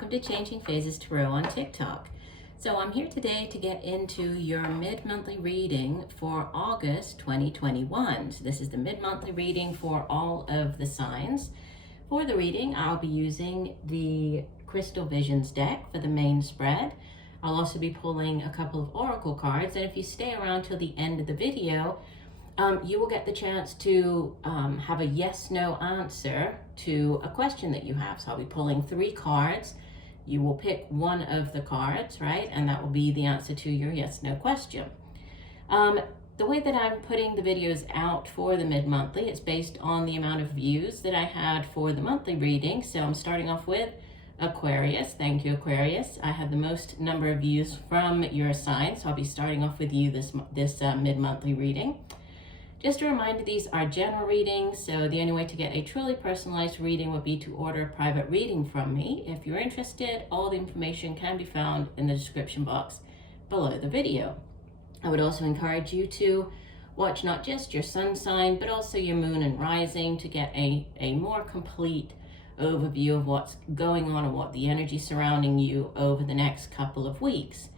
welcome to Changing Phases Tarot on TikTok. So I'm here today to get into your mid-monthly reading for August 2021. So this is the mid-monthly reading for all of the signs. For the reading, I'll be using the Crystal Visions deck for the main spread. I'll also be pulling a couple of oracle cards, and if you stay around till the end of the video, you will get the chance to have a yes/no answer to a question that you have. So I'll be pulling 3 cards. You will pick one of the cards, right? And that will be the answer to your yes/no question. The way that I'm putting the videos out for the mid-monthly, it's based on the amount of views that I had for the monthly reading. So I'm starting off with Aquarius. Thank you, Aquarius. I had the most number of views from your sign, so I'll be starting off with you this mid-monthly reading. Just a reminder, these are general readings, so the only way to get a truly personalized reading would be to order a private reading from me. If you're interested, all the information can be found in the description box below the video. I would also encourage you to watch not just your sun sign, but also your moon and rising to get a more complete overview of what's going on and what the energy surrounding you over the next couple of weeks.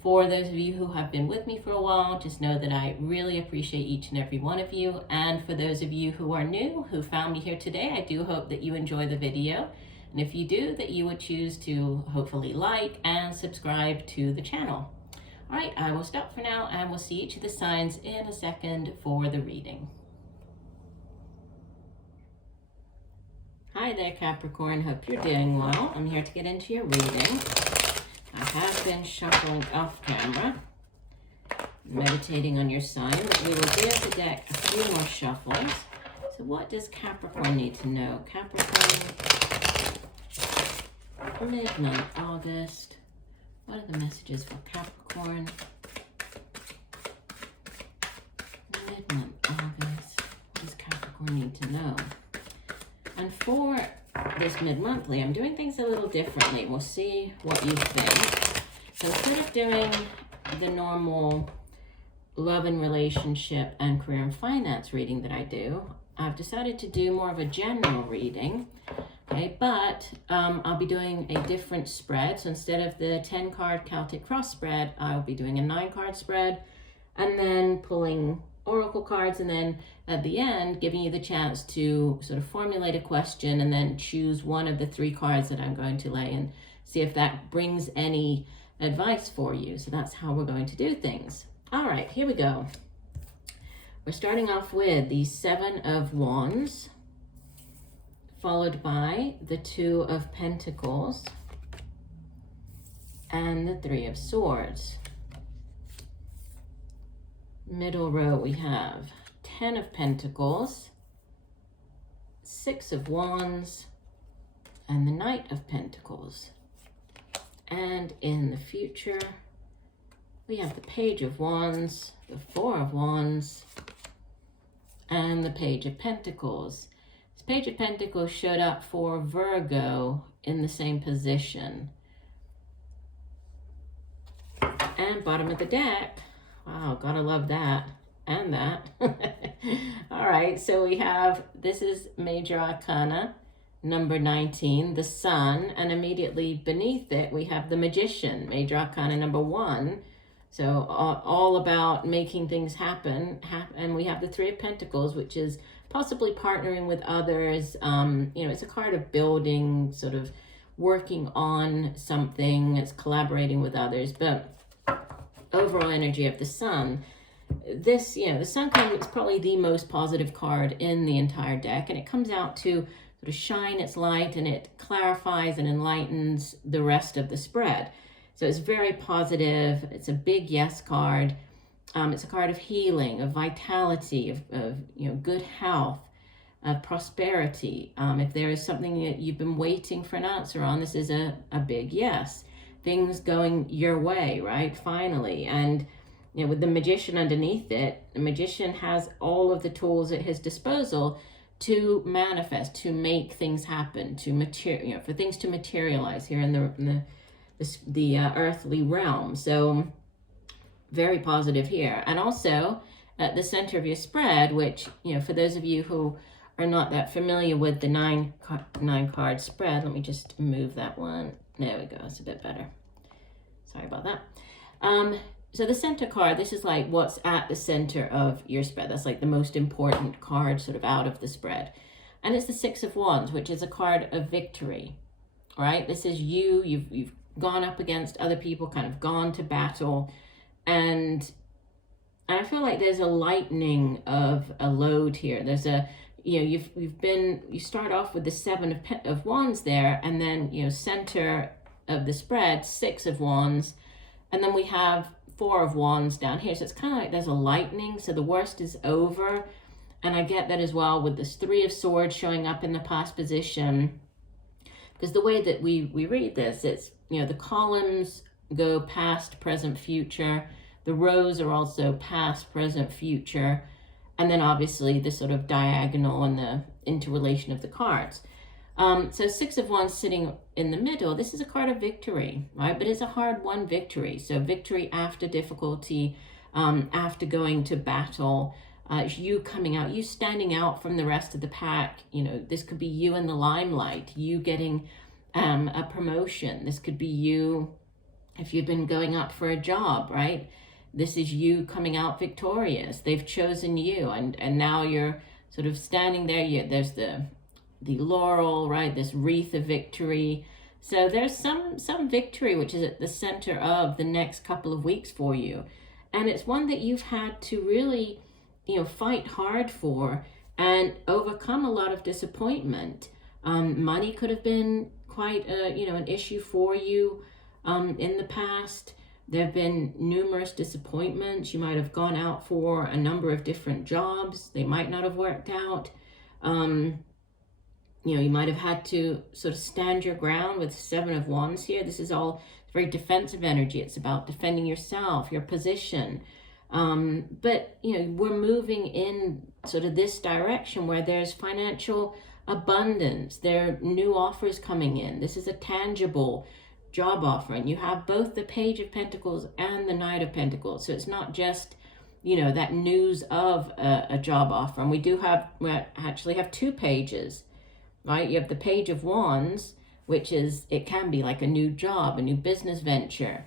For those of you who have been with me for a while, just know that I really appreciate each and every one of you. And for those of you who are new, who found me here today, I do hope that you enjoy the video. And if you do, that you would choose to hopefully like and subscribe to the channel. All right, I will stop for now and we'll see each of the signs in a second for the reading. Hi there, Capricorn. Hope you're doing well. I'm here to get into your reading. I have been shuffling off camera, meditating on your sign, but we will give the deck a few more shuffles. So what does Capricorn need to know? Capricorn, mid-month August. What are the messages for Capricorn? Mid-month August. What does Capricorn need to know? And for this mid-monthly, I'm doing things a little differently. We'll see what you think. So instead of doing the normal love and relationship and career and finance reading that I do, I've decided to do more of a general reading. Okay, but I'll be doing a different spread. So instead of the 10-card Celtic cross spread, I'll be doing a 9-card spread and then pulling oracle cards, and then at the end giving you the chance to sort of formulate a question and then choose one of the 3 cards that I'm going to lay and see if that brings any advice for you. So that's how we're going to do things. All right, here we go. We're starting off with the 7 of Wands, followed by the 2 of Pentacles and the 3 of Swords. Middle row we have 10 of Pentacles, 6 of Wands, and the Knight of Pentacles. And in the future, we have the Page of Wands, the 4 of Wands, and the Page of Pentacles. This Page of Pentacles showed up for Virgo in the same position. And bottom of the deck, wow, gotta love that and that. All right, so we have, this is Major Arcana number 19, the Sun, and immediately beneath it we have the Magician, Major Arcana number 1. So all about making things happen. And we have the 3 of Pentacles, which is possibly partnering with others. It's a card of building, sort of working on something, it's collaborating with others, but overall energy of the Sun. This, the Sun card is probably the most positive card in the entire deck, and it comes out to sort of shine its light, and it clarifies and enlightens the rest of the spread. So it's very positive. It's a big yes card. It's a card of healing, of vitality, of good health, of prosperity. If there is something that you've been waiting for an answer on, this is a big yes. Things going your way, right? Finally. And with the Magician underneath it, the Magician has all of the tools at his disposal to manifest, to make things happen, to for things to materialize here in the earthly realm. So very positive here. And also at the center of your spread, which, for those of you who are not that familiar with the nine card spread, let me just move that one There we go. It's a bit better. Sorry about that. So the center card, this is like what's at the center of your spread. That's like the most important card sort of out of the spread. And it's the Six of Wands, which is a card of victory, right? This is you. You've gone up against other people, kind of gone to battle. And I feel like there's a lightening of a load here. There's a, you start off with the Seven of Wands there, and then, center of the spread, Six of Wands, and then we have Four of Wands down here. So it's kind of like there's a lightening. So the worst is over. And I get that as well with this Three of Swords showing up in the past position. Because the way that we read this, it's, the columns go past, present, future. The rows are also past, present, future. And then obviously the sort of diagonal and the interrelation of the cards. So Six of Wands sitting in the middle, this is a card of victory, right? But it's a hard-won victory. So victory after difficulty, after going to battle, you coming out, you standing out from the rest of the pack. This could be you in the limelight, you getting a promotion. This could be you if you've been going up for a job, right? This is you coming out victorious. They've chosen you, and now you're sort of standing there. There's the laurel, right? This wreath of victory. So there's some victory which is at the center of the next couple of weeks for you. And it's one that you've had to really, fight hard for and overcome a lot of disappointment. Money could have been quite an issue for you in the past. There have been numerous disappointments. You might have gone out for a number of different jobs. They might not have worked out. You might have had to sort of stand your ground with Seven of Wands here. This is all very defensive energy. It's about defending yourself, your position. But, we're moving in sort of this direction where there's financial abundance. There are new offers coming in. This is a tangible job offer. And you have both the Page of Pentacles and the Knight of Pentacles. So it's not just, that news of a job offer. And we actually have two pages. Right? You have the Page of Wands, which is, it can be like a new job, a new business venture.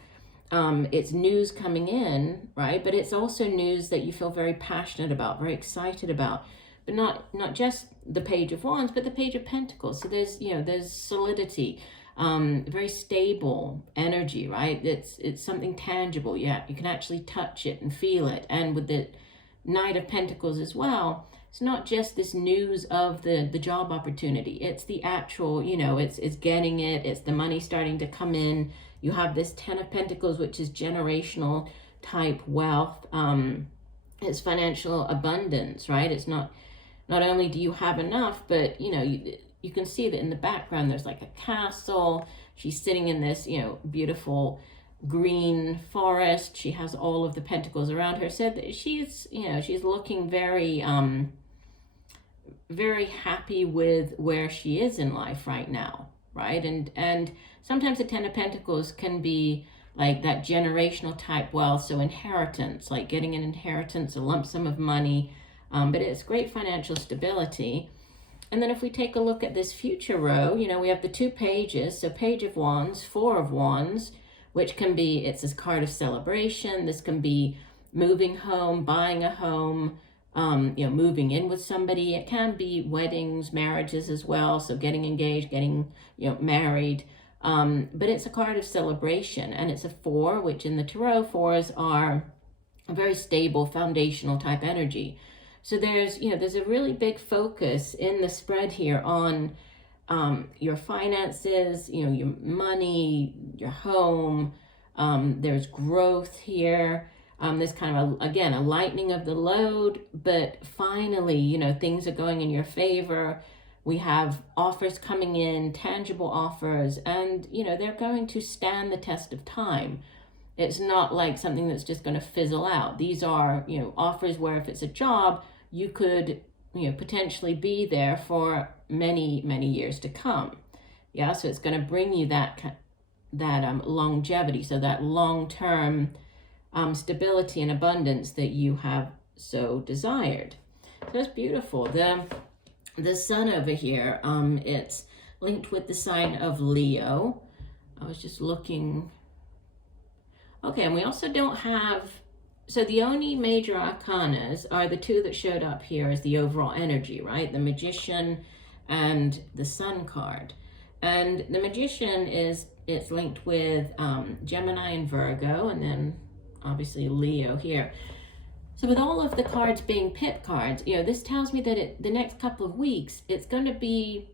It's news coming in, right? But it's also news that you feel very passionate about, very excited about. But not just the Page of Wands, but the Page of Pentacles. So there's solidity, very stable energy, right? It's something tangible. Yeah, you can actually touch it and feel it. And with the Knight of Pentacles as well, it's not just this news of the job opportunity. It's the actual, it's getting it. It's the money starting to come in. You have this Ten of Pentacles, which is generational type wealth. It's financial abundance, right? It's not only do you have enough, but, you can see that in the background, there's like a castle. She's sitting in this, beautiful green forest. She has all of the pentacles around her. So that she's looking very, very happy with where she is in life right now, right? And sometimes the Ten of Pentacles can be like that generational type wealth, so inheritance, like getting an inheritance, a lump sum of money, but it's great financial stability. And then if we take a look at this future row, we have the two pages, so Page of Wands, Four of Wands, which can be, it's this card of celebration. This can be moving home, buying a home, moving in with somebody. It can be weddings, marriages as well. So getting engaged, getting, married. But it's a card of celebration, and it's a four, which in the tarot, fours are a very stable foundational type energy. So there's a really big focus in the spread here on your finances, your money, your home. There's growth here. There's kind of, a lightening of the load, but finally, things are going in your favor. We have offers coming in, tangible offers, and, they're going to stand the test of time. It's not like something that's just going to fizzle out. These are, offers where if it's a job, you could, potentially be there for many, many years to come. Yeah, so it's going to bring you that longevity, so that long-term stability and abundance that you have so desired. So that's beautiful. The sun over here, it's linked with the sign of Leo. I was just looking. Okay, and we also don't have, so the only major arcanas are the two that showed up here as the overall energy, right? The Magician and the Sun card. And the Magician it's linked with Gemini and Virgo, and then obviously Leo here. So with all of the cards being pip cards, you know, this tells me that the next couple of weeks, it's going to be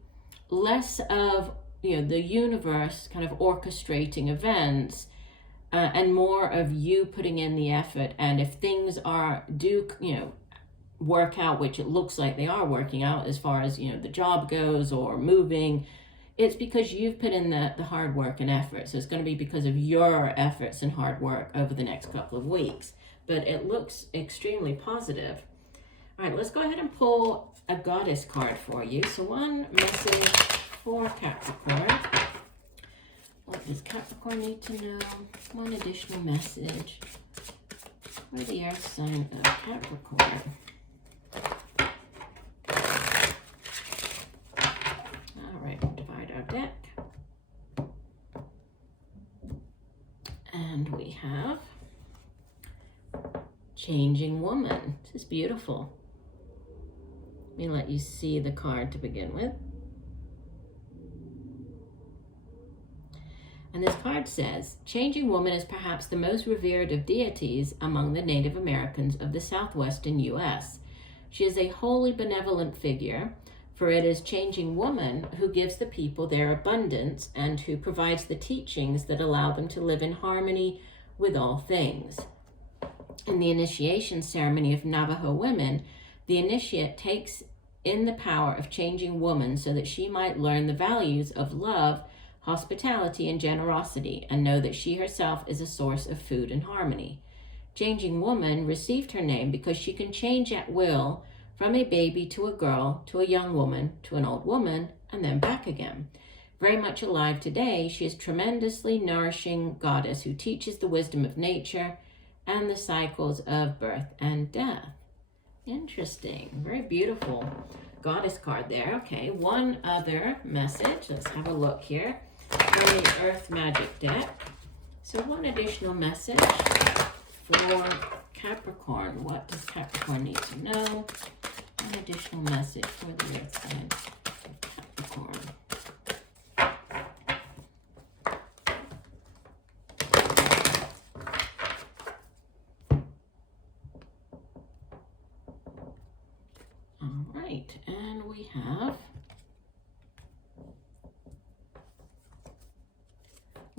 less of, you know, the universe kind of orchestrating events and more of you putting in the effort. And if things do, you know, work out, which it looks like they are working out as far as, you know, the job goes or moving, it's because you've put in the hard work and effort. So it's going to be because of your efforts and hard work over the next couple of weeks. But it looks extremely positive. All right, let's go ahead and pull a goddess card for you. So one message for Capricorn. What does Capricorn need to know? One additional message for the earth sign of Capricorn. All right, we'll divide our deck. And we have Changing Woman. This is beautiful. Let me let you see the card to begin with. And this card says, Changing Woman is perhaps the most revered of deities among the Native Americans of the southwestern U.S. She is a wholly benevolent figure, for it is Changing Woman who gives the people their abundance and who provides the teachings that allow them to live in harmony with all things. In the initiation ceremony of Navajo women, the initiate takes in the power of Changing Woman so that she might learn the values of love, hospitality, and generosity, and know that she herself is a source of food and harmony. Changing Woman received her name because she can change at will from a baby to a girl, to a young woman, to an old woman, and then back again. Very much alive today, she is a tremendously nourishing goddess who teaches the wisdom of nature and the cycles of birth and death. Interesting. Very beautiful goddess card there. Okay, one other message. Let's have a look here. The Earth Magic deck. So one additional message for Capricorn. What does Capricorn need to know? One additional message for the Earth sign of Capricorn. All right, and we have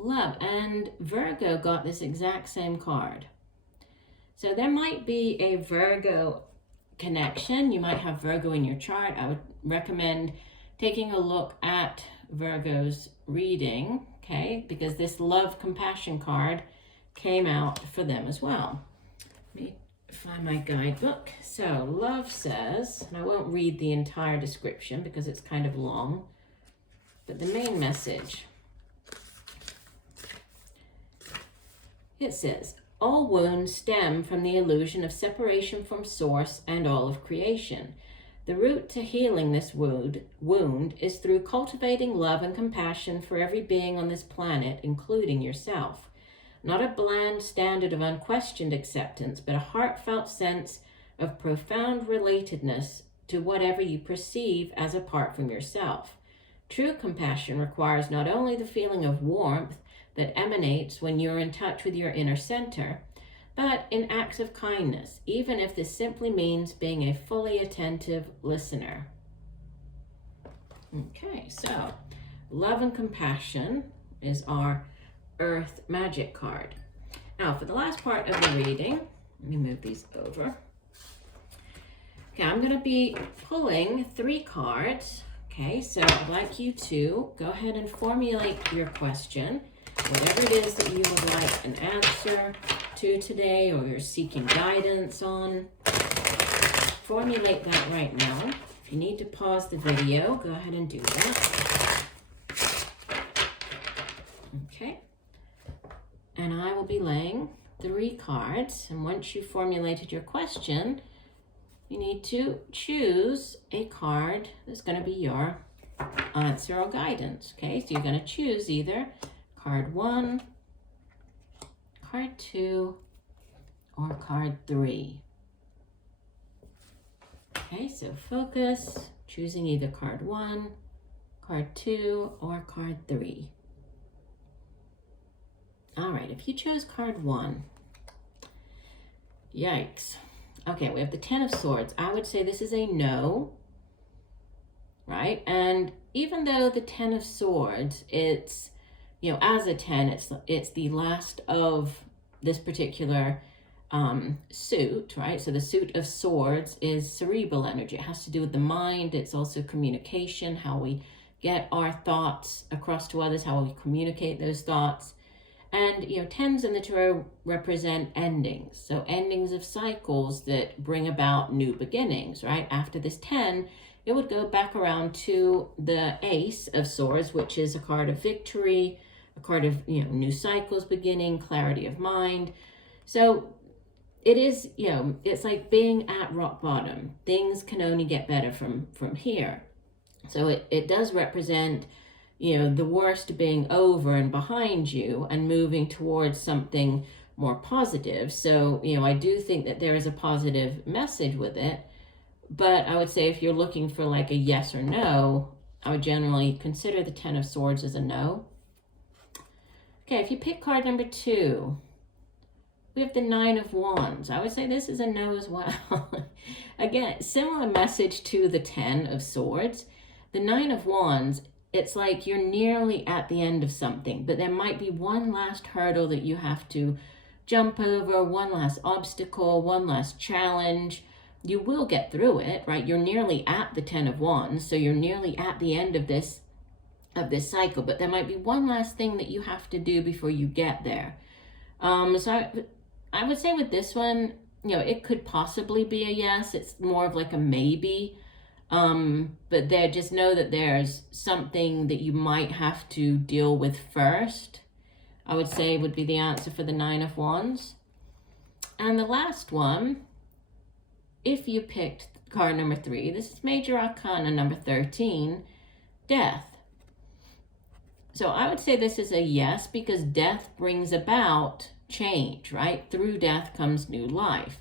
Love, and Virgo got this exact same card. So there might be a Virgo connection. You might have Virgo in your chart. I would recommend taking a look at Virgo's reading, okay? Because this Love Compassion card came out for them as well. Let me find my guidebook. So Love says, and I won't read the entire description because it's kind of long, but the main message, it says, all wounds stem from the illusion of separation from Source and all of creation. The route to healing this wound is through cultivating love and compassion for every being on this planet, including yourself. Not a bland standard of unquestioned acceptance, but a heartfelt sense of profound relatedness to whatever you perceive as apart from yourself. True compassion requires not only the feeling of warmth that emanates when you're in touch with your inner center, but in acts of kindness, even if this simply means being a fully attentive listener. Okay, so Love and Compassion is our Earth Magic card. Now, for the last part of the reading, let me move these over. Okay, I'm going to be pulling 3 cards. Okay, so I'd like you to go ahead and formulate your question. Whatever it is that you would like an answer to today or you're seeking guidance on, formulate that right now. If you need to pause the video, go ahead and do that. Okay. And I will be laying 3 cards. And once you've formulated your question, you need to choose a card that's going to be your answer or guidance. Okay, so you're going to choose either card 1, card 2, or card 3. Okay, so focus, choosing either card 1, card 2, or card 3. All right, if you chose card 1, yikes. Okay, we have the Ten of Swords. I would say this is a no, right? And even though the Ten of Swords, it's, you know, as a 10, it's the last of this particular suit, right? So the suit of swords is cerebral energy. It has to do with the mind. It's also communication, how we get our thoughts across to others, how we communicate those thoughts. And, you know, 10s in the tarot represent endings. So endings of cycles that bring about new beginnings, right? After this 10, it would go back around to the Ace of Swords, which is a card of victory, a card of, you know, new cycles beginning, clarity of mind. So it is, you know, it's like being at rock bottom. Things can only get better from here. So it does represent, you know, the worst being over and behind you and moving towards something more positive. So, you know, I do think that there is a positive message with it. But I would say if you're looking for like a yes or no, I would generally consider the Ten of Swords as a no. Okay, if you pick card number 2, we have the Nine of Wands. I would say this is a no as well. Again, similar message to the Ten of Swords. The Nine of Wands, it's like you're nearly at the end of something, but there might be one last hurdle that you have to jump over, one last obstacle, one last challenge. You will get through it, right? You're nearly at the Ten of Wands, so you're nearly at the end of this cycle, but there might be one last thing that you have to do before you get there. So I would say with this one, you know, it could possibly be a yes. It's more of like a maybe. But there, just know that there's something that you might have to deal with first, I would say would be the answer for the Nine of Wands. And the last one, if you picked card number 3, this is Major Arcana number 13, Death. So I would say this is a yes, because death brings about change, right? Through death comes new life.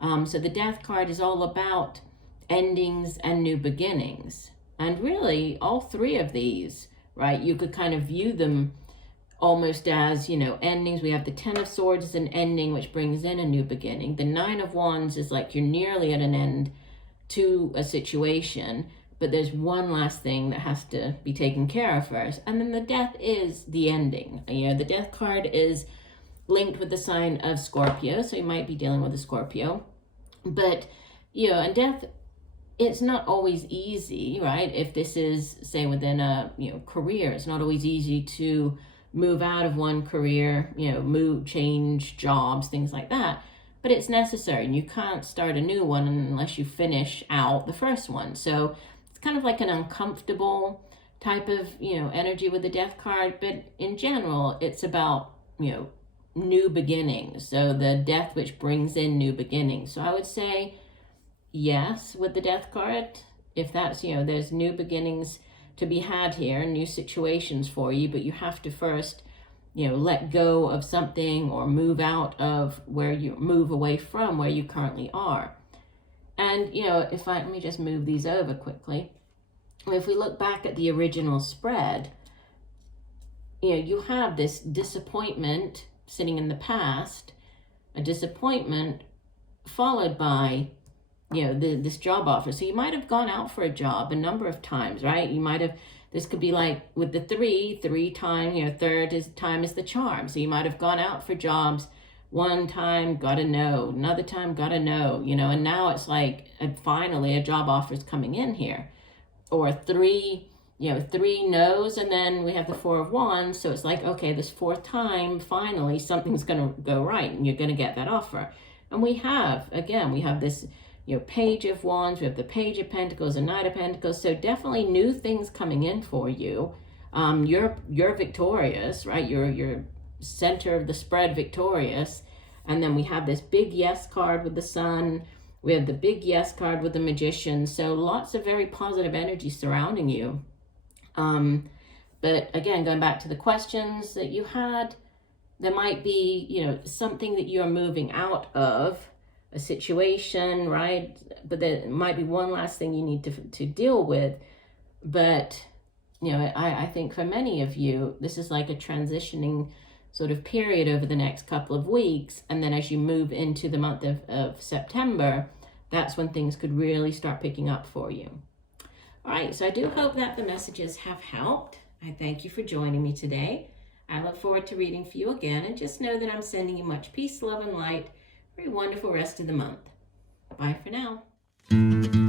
So the Death card is all about endings and new beginnings. And really, all 3 of these, right, you could kind of view them almost as, you know, endings. We have the Ten of Swords as an ending, which brings in a new beginning. The Nine of Wands is like you're nearly at an end to a situation, but there's one last thing that has to be taken care of first. And then the Death is the ending. You know, the Death card is linked with the sign of Scorpio, so you might be dealing with a Scorpio. But, you know, and death, it's not always easy, right? If this is, say, within a, you know, career, it's not always easy to move out of one career, you know, move, change jobs, things like that. But it's necessary, and you can't start a new one unless you finish out the first one. So it's kind of like an uncomfortable type of, you know, energy with the Death card. But in general, it's about, you know, new beginnings. So the Death, which brings in new beginnings. So I would say yes with the Death card, if that's, you know, there's new beginnings to be had here, new situations for you, but you have to first, you know, let go of something or move out of where you move away from where you currently are. And, you know, let me just move these over quickly. If we look back at the original spread, you know, you have this disappointment sitting in the past, a disappointment followed by, you know, this job offer. So you might have gone out for a job a number of times, right? You might have, this could be like with the three time, you know, time is the charm. So you might have gone out for jobs one time, got a no, another time, got a no, you know, and now it's like finally a job offer is coming in here. Or 3 no's, and then we have the 4 of Wands. So it's like, okay, this 4th time, finally, something's going to go right, and you're going to get that offer. And we have this, you know, Page of Wands, we have the Page of Pentacles, and Knight of Pentacles. So definitely new things coming in for you. You're victorious, right? You're center of the spread victorious. And then we have this big yes card with the Sun. We have the big yes card with the Magician. So lots of very positive energy surrounding you. But But again, going back to the questions that you had, there might be, you know, something that you're moving out of, a situation, right? But there might be one last thing you need to deal with. But, you know, I think for many of you, this is like a transitioning sort of period over the next couple of weeks. And then as you move into the month of September, that's when things could really start picking up for you. All right, so I do hope that the messages have helped. I thank you for joining me today. I look forward to reading for you again, and just know that I'm sending you much peace, love, and light for a wonderful rest of the month. Bye for now.